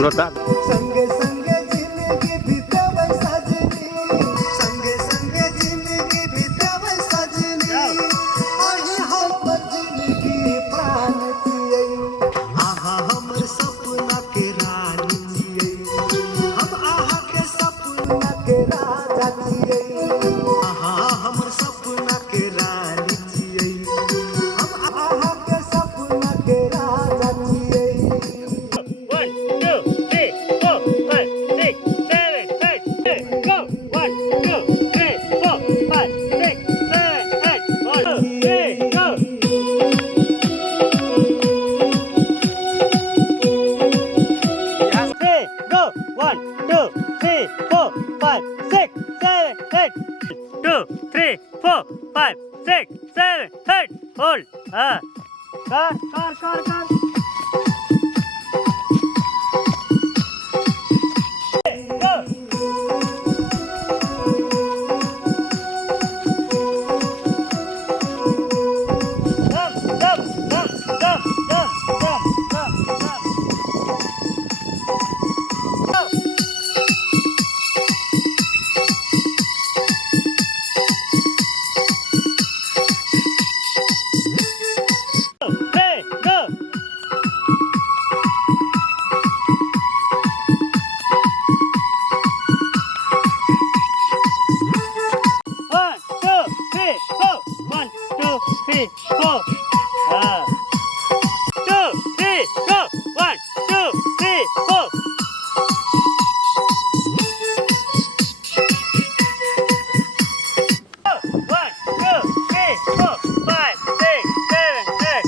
सुनता संगे संगे जिंदगी बितावे सजनी, संगे संगे जिंदगी बितावे सजनी, आही हमर जिंदगी प्राण जियै, आहा हमर सपना के रानी जियै, हम आहा के सपना के राजा जियै, आहा हमर सपना के रानी जियै, हम आहा के सपना के राजा जियै। 1, 2, 3, 4, 5, 6, 7, 8, go! 1, 2, 3, 4, 5, 6, 7, 8, 1, 2, 3, go! Three, go! 1, 2, 3, 4, 5, 6, 7, 8. 2, 3, 4, 5, 6, 7, 8. Hold. Car. Go. Hey, go! One, two, three, four. 1, 2, 3, 4. 2, 3, go! 1, 2, 3, 4. Go! 1, 2, 3, 4, 5, 6, 7, 8.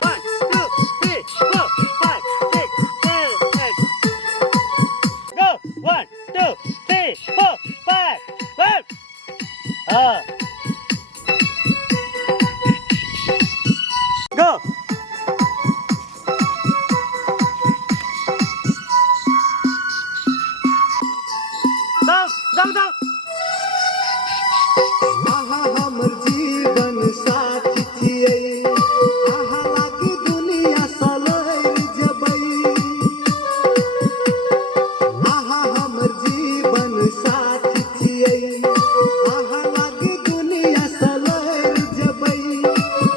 One, two, three, four, five, six, 7, 8. Go! 1, 2, 3, 4, 5, 6. Go! Go! आहा हमर जीवन साथी छियै, आहा लागी दुनिया सलैर जबै, आहा हमर जीवन साथी छियै, आहा लागी दुनिया सलैर जबै,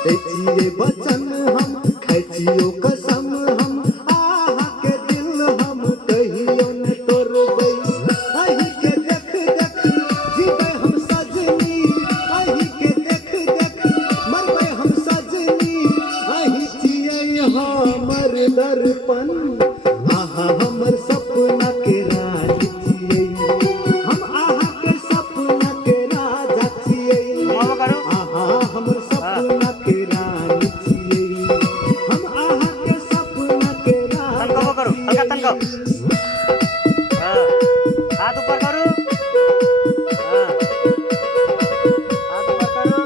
दै छियै वचन हम खाइ छियो कसम हम, आहा के दिल हम कहियो न तोड़बै, आही के देख देख जीबै हम सजनी, आही के देख देख मरबै हम सजनी, आही छियै हमर दर्पण, आहा हमर सपना के राज छियै, हम आहा के सपना के राजा छियै, मामा करो आहा हमर सपना के रानी छियै, हम आहा के सपना के तनको राजा वो करो हल्का तनको हाथ ऊपर करो हाथ ऊपर करो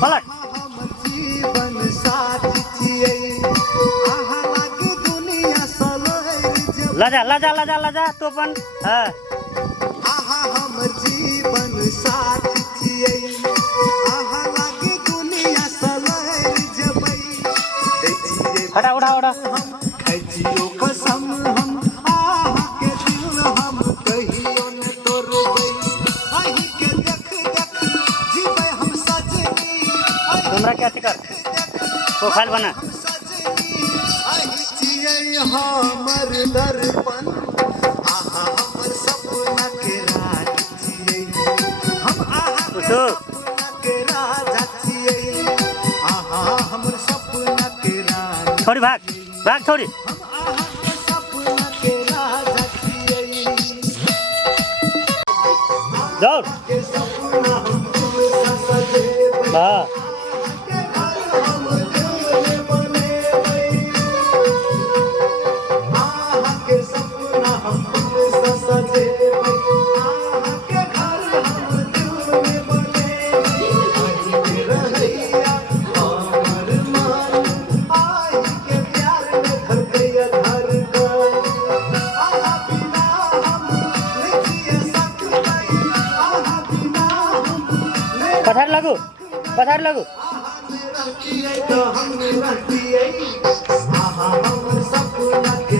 पलट हमर जीवन साथी छियै, आहा लागी दुनिया सलैर जबै, लाजा तो अपन आहा हमर जीवन साथी छियै, आहा लागी दुनिया सलैर जबै, दै छियै हटा उड़ा हम खाइ छियो कसम हम, आहा के दिल हम कहियो न तोड़बै, आही के देख देख जीबै हम सजनी, तुमरा क्या कर प्रोफाइल बना आही छियै हमर दर्पण, आहा हमर सपना के राज छियै, हम आहा के सपना के राजा छियै, आहा हमर सपना के रानी, थोड़ी भाग थोड़ी हम आहा के सपना के राजा छियै, दौड़ के सपना हम तुमसे सजेबै, हाँ के घर हम दिल बनेबै, आहा के सपना हम तुमसे सजेबै, आहा के घर हम दिल बनेबै, आही के रहैया हमर मन, आही के प्यार में धड़कैया धड़कन, आहा पथार लगू पथार लगू रहती है तो हम रहती है आहा हमर सपना के